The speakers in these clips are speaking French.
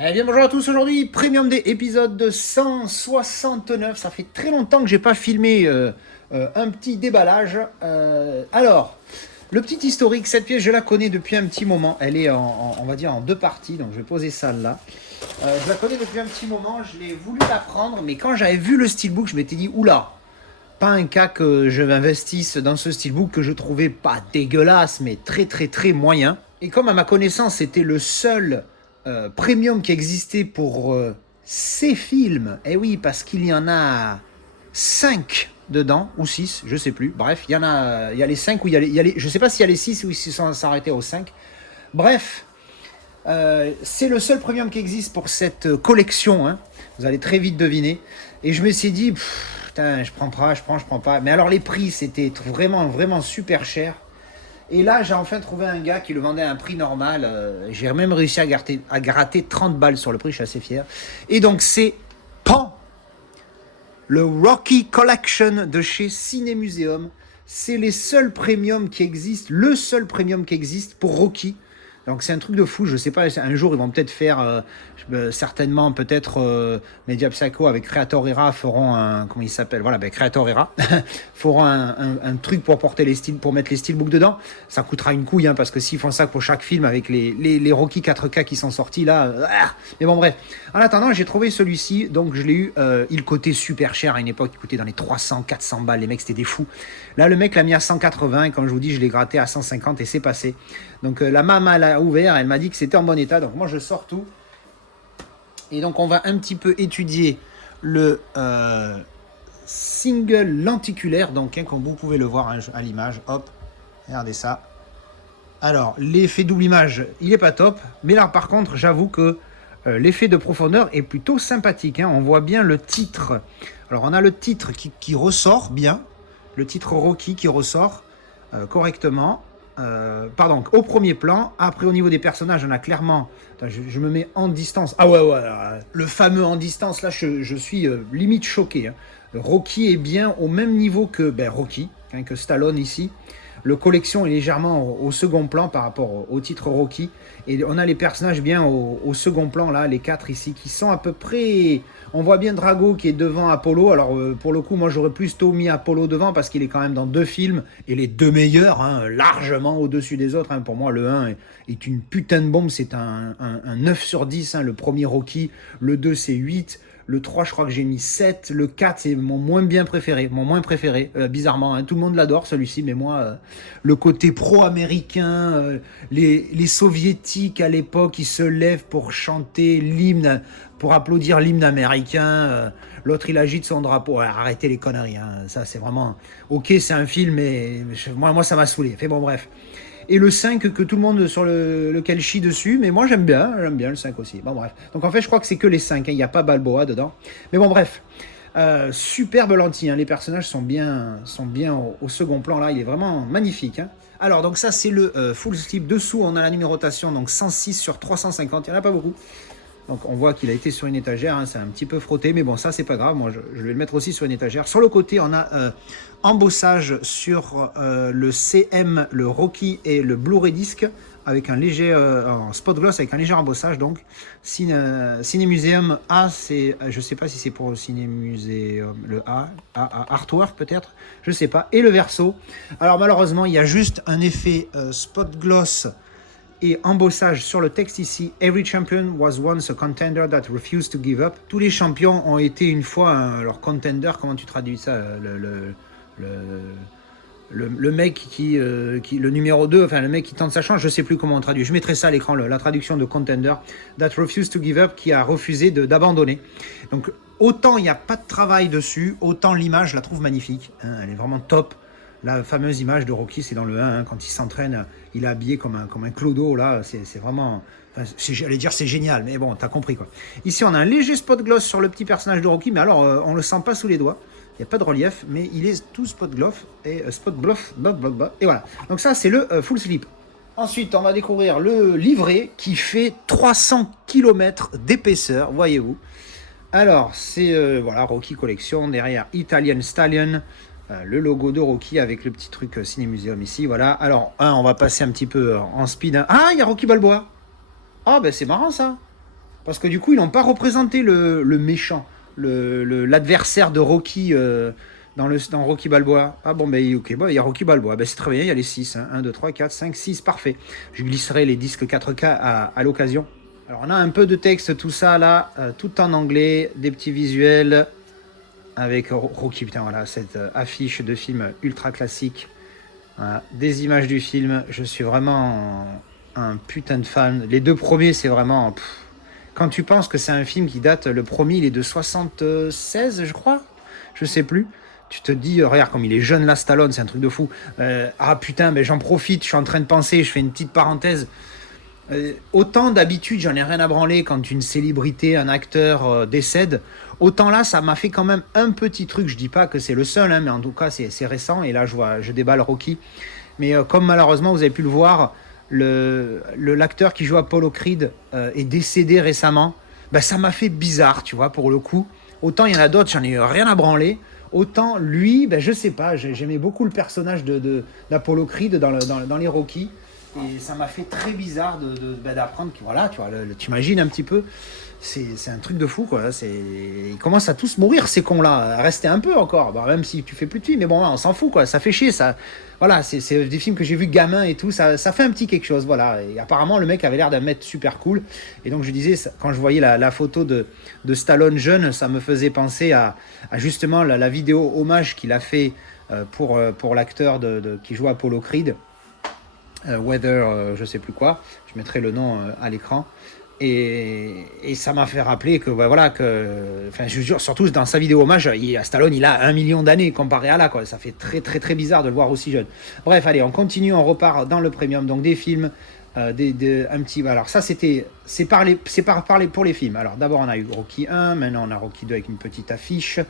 Eh bien bonjour à tous, aujourd'hui Premium Day, épisode 169. Ça fait très longtemps que j'ai pas filmé un petit déballage. Alors, le petit historique, cette pièce je la connais depuis un petit moment. Elle est on va dire en deux parties, donc je vais poser ça là. Je la connais depuis un petit moment, je l'ai voulu la prendre, mais quand j'avais vu le steelbook, je m'étais dit oula, pas un cas que je m'investisse dans ce steelbook que je trouvais pas dégueulasse, mais très très très moyen. Et comme à ma connaissance c'était le seul premium qui existait pour ces films, et oui, parce qu'il y en a 5 dedans, ou 6, je sais plus. Bref, il y a les 5 ou je sais pas s'il y a les 6 ou s'ils sont s'arrêter aux 5. Bref, c'est le seul premium qui existe pour cette collection, hein. Vous allez très vite deviner. Et je me suis dit, putain, je prends pas. Mais alors les prix, c'était vraiment, vraiment super cher. Et là, j'ai enfin trouvé un gars qui le vendait à un prix normal. J'ai même réussi à gratter 30 balles sur le prix, je suis assez fier. Et donc, c'est Pan, le Rocky Collection de chez Ciné Museum. C'est les seuls premiums qui existent, le seul premium qui existe pour Rocky. Donc c'est un truc de fou, je sais pas, un jour ils vont peut-être faire, certainement peut-être Media Psycho avec Creator Era feront un, comment il s'appelle, voilà, Creator Era, feront un truc pour porter les styles, pour mettre les steelbooks dedans. Ça coûtera une couille, hein, parce que s'ils font ça pour chaque film avec les Rocky 4K qui sont sortis là, mais bon bref. En attendant, j'ai trouvé celui-ci, donc je l'ai eu, il coûtait super cher à une époque, il coûtait dans les 300, 400 balles, les mecs c'était des fous. Là le mec l'a mis à 180, et comme je vous dis, je l'ai gratté à 150 et c'est passé. Donc la maman l'a ouvert, elle m'a dit que c'était en bon état, donc moi je sors tout. Et donc on va un petit peu étudier le single lenticulaire, donc comme vous pouvez le voir, hein, à l'image, hop, regardez ça. Alors l'effet double image, il est pas top, mais là par contre j'avoue que l'effet de profondeur est plutôt sympathique, hein. On voit bien le titre. Alors on a le titre qui ressort bien, le titre Rocky qui ressort correctement. Pardon, au premier plan. Après, au niveau des personnages, on a clairement. Attends, je me mets en distance. Ah ouais, le fameux en distance, là, je suis limite choqué, hein. Rocky est bien au même niveau que Rocky, hein, que Stallone ici. Le collection est légèrement au second plan par rapport au titre Rocky. Et on a les personnages bien au second plan, là, les 4 ici, qui sont à peu près. On voit bien Drago qui est devant Apollo. Alors, pour le coup, moi, j'aurais plus tôt mis Apollo devant parce qu'il est quand même dans 2 films. Et les 2 meilleurs, hein, largement au-dessus des autres, hein. Pour moi, le 1 est une putain de bombe. C'est un 9 sur 10. Hein. Le premier Rocky. Le 2, c'est 8. Le 3, je crois que j'ai mis 7. Le 4, c'est mon moins préféré. Bizarrement, hein. Tout le monde l'adore, celui-ci. Mais moi, le côté pro-américain, les soviétiques à l'époque, ils se lèvent pour chanter l'hymne, pour applaudir l'hymne américain. L'autre, il agite son drapeau. Ouais, arrêtez les conneries, hein. Ça, c'est vraiment... Ok, c'est un film, mais moi ça m'a saoulé. Fait bon, bref. Et le 5 que tout le monde sur lequel chie dessus, mais moi j'aime bien le 5 aussi. Bon bref. Donc en fait je crois que c'est que les 5, hein. Il n'y a pas Balboa dedans. Mais bon bref. Superbe lentille, hein. Les personnages sont bien au second plan là, il est vraiment magnifique, hein. Alors donc ça c'est le full slip. Dessous on a la numérotation, donc 106 sur 350, il n'y en a pas beaucoup. Donc on voit qu'il a été sur une étagère, hein, c'est un petit peu frotté, mais bon ça c'est pas grave, moi je vais le mettre aussi sur une étagère. Sur le côté on a embossage sur le CM, le Rocky et le Blu-ray disc avec un léger spot gloss avec un léger embossage. Donc Ciné Museum A, c'est je sais pas si c'est pour Ciné Museum le A Artwork peut-être, je sais pas. Et le verso. Alors malheureusement il y a juste un effet spot gloss et embossage sur le texte ici. Every champion was once a contender that refused to give up. Tous les champions ont été une fois leur contender. Comment tu traduis ça, le mec qui le numéro 2, enfin le mec qui tente sa chance, je sais plus comment on traduit. Je mettrai ça à l'écran, la traduction de contender, that refused to give up, qui a refusé d'abandonner. Donc autant il n'y a pas de travail dessus, autant l'image je la trouve magnifique, hein, elle est vraiment top. La fameuse image de Rocky, c'est dans le 1, hein, quand il s'entraîne, il est habillé comme un clodo, là, c'est vraiment... Enfin, j'allais dire c'est génial, mais bon, t'as compris, quoi. Ici, on a un léger spot gloss sur le petit personnage de Rocky, mais alors, on le sent pas sous les doigts. Il n'y a pas de relief, mais il est tout spot gloss, et spot bluff, et voilà. Donc ça, c'est le full slip. Ensuite, on va découvrir le livret qui fait 300 km d'épaisseur, voyez-vous. Alors, c'est, voilà, Rocky Collection, derrière Italian Stallion, le logo de Rocky avec le petit truc Ciné Museum ici, voilà. Alors, on va passer un petit peu en speed. Ah, il y a Rocky Balboa. Ah, ben c'est marrant ça. Parce que du coup, ils n'ont pas représenté le méchant, l'adversaire de Rocky dans Rocky Balboa. Ah bon, ben ok, bon, il y a Rocky Balboa. Ben, c'est très bien, il y a les 6. Hein. 1, 2, 3, 4, 5, 6, parfait. Je glisserai les disques 4K à l'occasion. Alors, on a un peu de texte, tout ça là, tout en anglais, des petits visuels avec Rocky. Putain, voilà, cette affiche de film ultra classique. Voilà, des images du film. Je suis vraiment un putain de fan. Les deux premiers, c'est vraiment. Quand tu penses que c'est un film qui date, le premier, il est de 76, je crois. Je sais plus. Tu te dis, regarde comme il est jeune là, Stallone, c'est un truc de fou. Ah putain, mais j'en profite, je suis en train de penser, je fais une petite parenthèse. Autant d'habitude, j'en ai rien à branler quand une célébrité, un acteur décède. Autant là, ça m'a fait quand même un petit truc. Je dis pas que c'est le seul, hein, mais en tout cas, c'est récent. Et là, je déballe Rocky. Mais comme malheureusement, vous avez pu le voir, l'acteur qui joue Apollo Creed est décédé récemment. Ben, ça m'a fait bizarre, tu vois, pour le coup. Autant il y en a d'autres, j'en ai rien à branler. Autant lui, ben, je sais pas, j'aimais beaucoup le personnage d'Apollo Creed dans les Rocky. Et ça m'a fait très bizarre d'apprendre que voilà, tu vois, t'imagines un petit peu, c'est un truc de fou quoi. Ils commencent à tous mourir ces cons-là, à rester un peu encore, bah, même si tu fais plus de films, mais bon, on s'en fout quoi, ça fait chier ça. Voilà, c'est des films que j'ai vus gamin et tout, ça fait un petit quelque chose, voilà. Et apparemment le mec avait l'air d'un mec super cool. Et donc je disais, quand je voyais la photo de Stallone jeune, ça me faisait penser à justement la vidéo hommage qu'il a fait pour l'acteur qui joue Apollo Creed. Weather, je sais plus quoi, je mettrai le nom à l'écran. Et ça m'a fait rappeler que, bah, voilà, enfin, je jure, surtout dans sa vidéo hommage, Stallone, il a 1 million d'années comparé à là, quoi. Ça fait très, très, très bizarre de le voir aussi jeune. Bref, allez, on continue, on repart dans le premium, donc des films, un petit. Alors, ça, c'est pour les films. Alors, d'abord, on a eu Rocky 1, maintenant, on a Rocky 2 avec une petite affiche,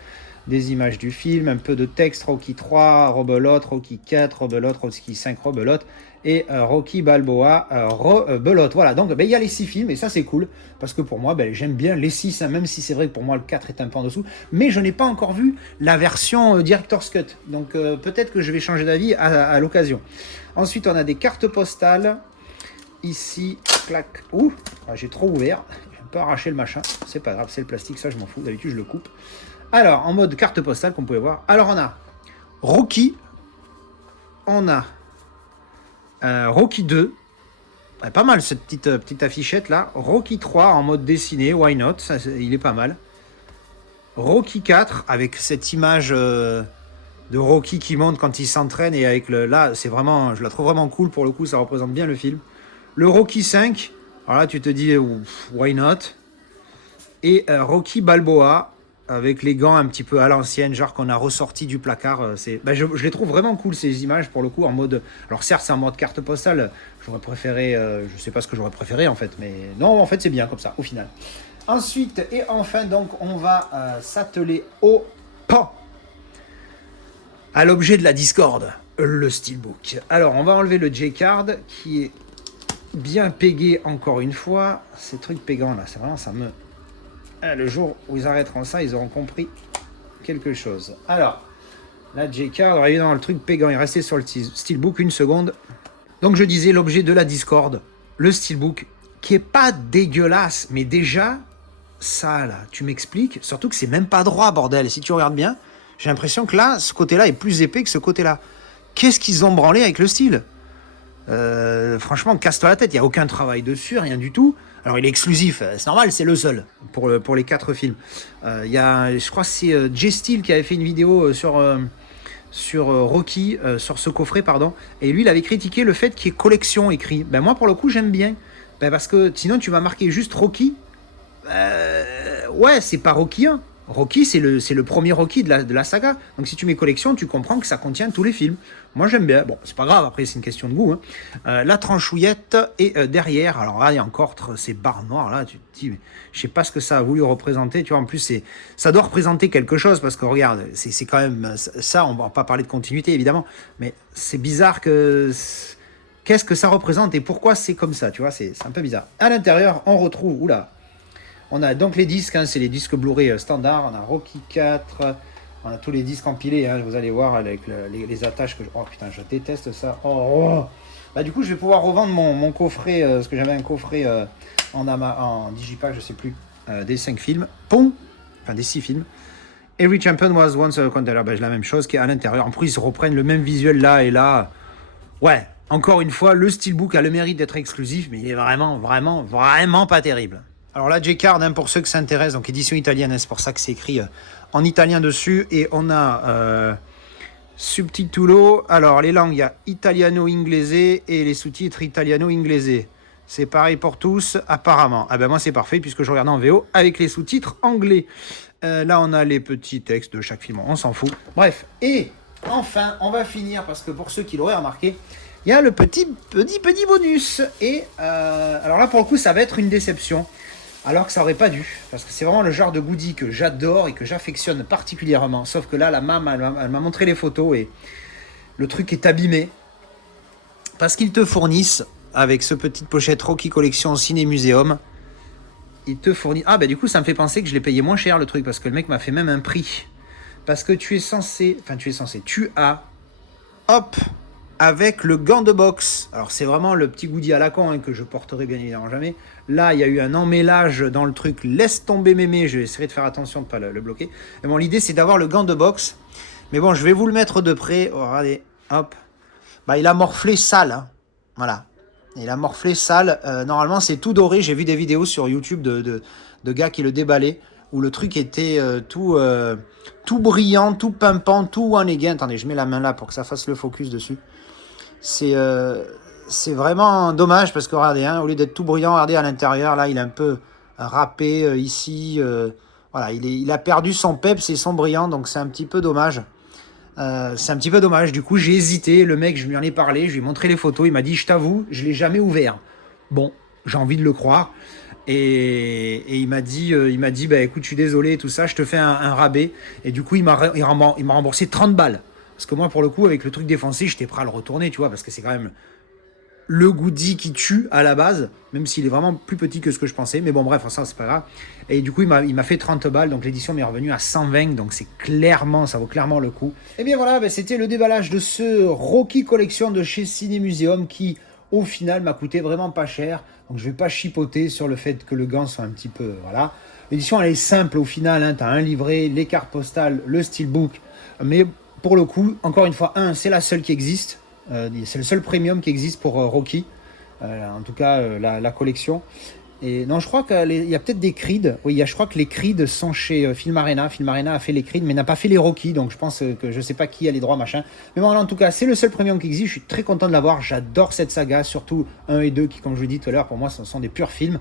des images du film, un peu de texte, Rocky 3, Rebelote, Rocky 4, Rebelote, Rocky 5, Rebelote, et Rocky Balboa, Rebelote. Voilà, donc il y a les 6 films, et ça c'est cool, parce que pour moi, j'aime bien les 6, hein, même si c'est vrai que pour moi le 4 est un peu en dessous, mais je n'ai pas encore vu la version Director's Cut, donc peut-être que je vais changer d'avis à l'occasion. Ensuite, on a des cartes postales, ici, clac, ouh, j'ai trop ouvert, j'ai un peu arraché le machin, c'est pas grave, c'est le plastique, ça je m'en fous, d'habitude je le coupe. Alors, en mode carte postale, comme vous pouvez voir. Alors, on a Rocky. On a Rocky 2. Pas mal cette petite affichette là. Rocky 3 en mode dessiné. Why not? Ça, il est pas mal. Rocky 4 avec cette image de Rocky qui monte quand il s'entraîne. Et avec là, c'est vraiment, je la trouve vraiment cool pour le coup. Ça représente bien le film. Le Rocky 5. Alors là, tu te dis, why not? Et Rocky Balboa. Avec les gants un petit peu à l'ancienne, genre qu'on a ressorti du placard. Je les trouve vraiment cool ces images pour le coup en mode. Alors certes c'est en mode carte postale, j'aurais préféré, je sais pas ce que j'aurais préféré en fait, mais non en fait c'est bien comme ça au final. Ensuite et enfin donc on va s'atteler à l'objet de la Discord, le Steelbook. Alors on va enlever le J-Card qui est bien pégué encore une fois. Ces trucs pégants là, c'est vraiment ça me. Le jour où ils arrêteront ça, ils auront compris quelque chose. Alors, la J-Card, évidemment, le truc pégant est resté sur le Steelbook une seconde. Donc, je disais l'objet de la Discord, le Steelbook, qui est pas dégueulasse, mais déjà, ça là, tu m'expliques, surtout que c'est même pas droit, bordel. Si tu regardes bien, j'ai l'impression que là, ce côté-là est plus épais que ce côté-là. Qu'est-ce qu'ils ont branlé avec le style ? Franchement, casse-toi la tête, il n'y a aucun travail dessus, rien du tout. Alors il est exclusif, c'est normal, c'est le seul pour les 4 films. Je crois que c'est Jay Steele qui avait fait une vidéo sur Rocky, sur ce coffret, pardon. Et lui, il avait critiqué le fait qu'il y ait collection écrit. Ben moi, pour le coup, j'aime bien. Parce que sinon, tu vas marquer juste Rocky. Ouais, c'est pas Rocky 1. Rocky, c'est le premier Rocky de la saga. Donc si tu mets collection, tu comprends que ça contient tous les films. Moi, j'aime bien. Bon, c'est pas grave, après, c'est une question de goût. Hein. La tranchouillette et derrière, alors là, il y a encore ces barres noires. Là, tu te dis, mais, je sais pas ce que ça a voulu représenter. Tu vois, en plus, ça doit représenter quelque chose parce que regarde, c'est quand même ça. On va pas parler de continuité, évidemment, mais c'est bizarre que. Qu'est-ce que ça représente et pourquoi c'est comme ça, tu vois, c'est un peu bizarre. À l'intérieur, on retrouve, on a donc les disques, hein, c'est les disques Blu-ray standard. On a Rocky 4, on a tous les disques empilés, hein, vous allez voir avec les attaches que oh putain, je déteste ça. Bah, du coup, je vais pouvoir revendre mon coffret, parce que j'avais un coffret en Digipack, je sais plus, des 5 films. Pong, enfin des 6 films. Every Champion was once a contender. Bah, j'ai la même chose qui est à l'intérieur. En plus, ils se reprennent le même visuel là et là. Ouais, encore une fois, le Steelbook a le mérite d'être exclusif, mais il est vraiment, vraiment, vraiment pas terrible. Alors là, J-Card, hein, pour ceux qui s'intéressent, donc édition italienne, hein, c'est pour ça que c'est écrit en italien dessus. Et on a subtitulo. Alors, les langues, il y a italiano-inglese et les sous-titres italiano-inglese. C'est pareil pour tous, apparemment. Ah ben moi, c'est parfait, puisque je regarde en VO avec les sous-titres anglais. Là, on a les petits textes de chaque film, on s'en fout. Bref, et enfin, on va finir, parce que pour ceux qui l'auraient remarqué, il y a le petit bonus. Et alors là, pour le coup, ça va être une déception. Alors que ça aurait pas dû. Parce que c'est vraiment le genre de goodie que j'adore et que j'affectionne particulièrement. Sauf que là, la mam, elle m'a montré les photos et le truc est abîmé. Parce qu'ils te fournissent, avec ce petite pochette Rocky Collection Ciné Muséum, ils te fournissent... Ah, bah du coup, ça me fait penser que je l'ai payé moins cher, le truc. Parce que le mec m'a fait même un prix. Parce que tu es censé... Enfin, tu as... Hop, avec le gant de boxe. Alors c'est vraiment le petit goodie à la con, hein, que je porterai bien évidemment jamais. Là, il y a eu un emmêlage dans le truc. Laisse tomber mémé, je vais essayer de faire attention de ne pas le bloquer. Mais bon, l'idée c'est d'avoir le gant de boxe. Mais bon, je vais vous le mettre de près. Oh, regardez, hop. Bah, il a morflé sale. Hein. Voilà. Il a morflé sale. Normalement, c'est tout doré. J'ai vu des vidéos sur YouTube de gars qui le déballaient, où le truc était tout brillant, tout pimpant, tout one again. Attendez, je mets la main là pour que ça fasse le focus dessus. C'est vraiment dommage parce que regardez, hein, au lieu d'être tout brillant, regardez à l'intérieur, là il est un peu râpé ici. Voilà, il a perdu son peps et son brillant, donc c'est un petit peu dommage. Du coup, j'ai hésité. Le mec, je lui en ai parlé, je lui ai montré les photos. Il m'a dit, je t'avoue, je l'ai jamais ouvert. Bon, j'ai envie de le croire. Et il m'a dit, bah écoute, je suis désolé, tout ça, je te fais un rabais. Et du coup, il m'a remboursé 30 balles. Parce que moi, pour le coup, avec le truc défoncé, j'étais prêt à le retourner, tu vois, parce que c'est quand même le goodie qui tue à la base, même s'il est vraiment plus petit que ce que je pensais. Mais bon, bref, ça, c'est pas grave. Et du coup, il m'a fait 30 balles, donc l'édition m'est revenue à 120, donc ça vaut clairement le coup. Et bien voilà, c'était le déballage de ce Rocky Collection de chez Ciné Muséum qui, au final, m'a coûté vraiment pas cher. Donc je vais pas chipoter sur le fait que le gant soit un petit peu... Voilà. L'édition, elle est simple au final, hein, tu as un livret, les cartes postales, le steelbook, mais... Pour le coup, encore une fois, c'est la seule qui existe. C'est le seul premium qui existe pour Rocky. En tout cas, la collection. Et non, je crois qu'il y a peut-être des Creed. Oui, je crois que les Creed sont chez Film Arena. Film Arena a fait les Creed, mais n'a pas fait les Rocky. Donc je pense que je ne sais pas qui a les droits, machin. Mais bon, en tout cas, c'est le seul premium qui existe. Je suis très content de l'avoir. J'adore cette saga, surtout 1 et 2, qui, comme je vous l'ai dit tout à l'heure, pour moi, ce sont des purs films.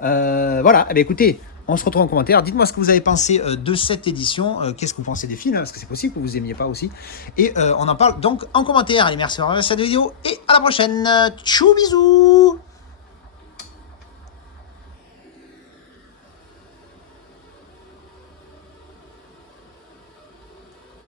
Voilà. Eh bien, écoutez... On se retrouve en commentaire. Dites-moi ce que vous avez pensé de cette édition. Qu'est-ce que vous pensez des films, parce que c'est possible que vous aimiez pas aussi. Et on en parle donc en commentaire. Allez, merci d'avoir regardé cette vidéo et à la prochaine. Tchou, bisous.